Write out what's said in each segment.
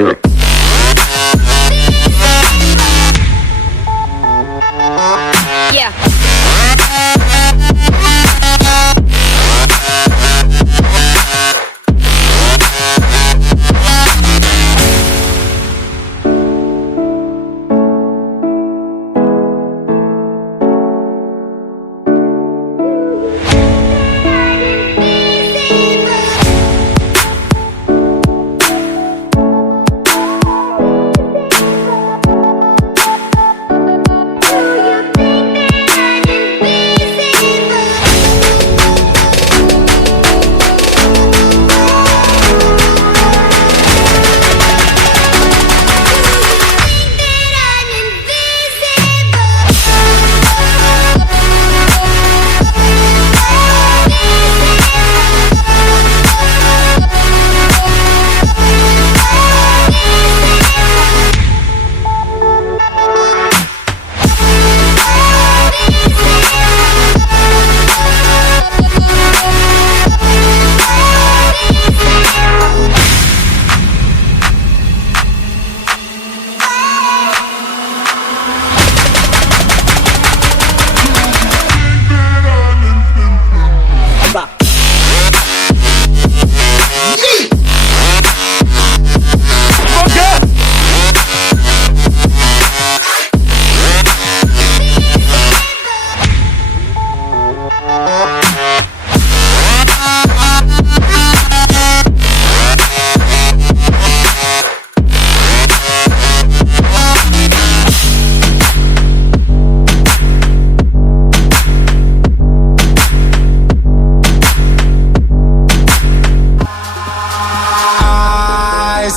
Yeah.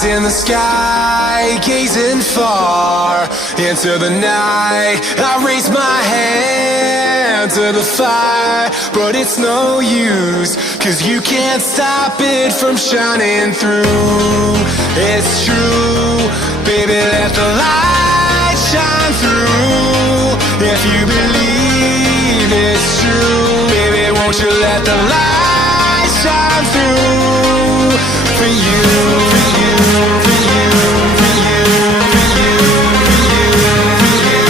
In the sky, gazing far into the night, I raise my hand to the fire, but it's no use, 'cause you can't stop it from shining through. It's true, baby, let the light shine through. If you believe it's true, baby, won't you let the light shine through for you, for you, for you, for you, for you, for you, for you,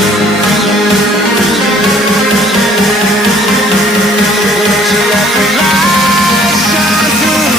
for you, won't you let the light shine through?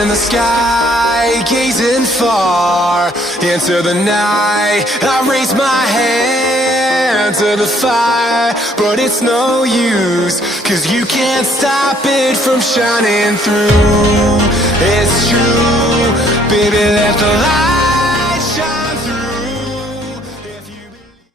In the sky, gazing far into the night, I raise my hand to the fire, but it's no use, 'cause you can't stop it from shining through. It's true, baby, let the light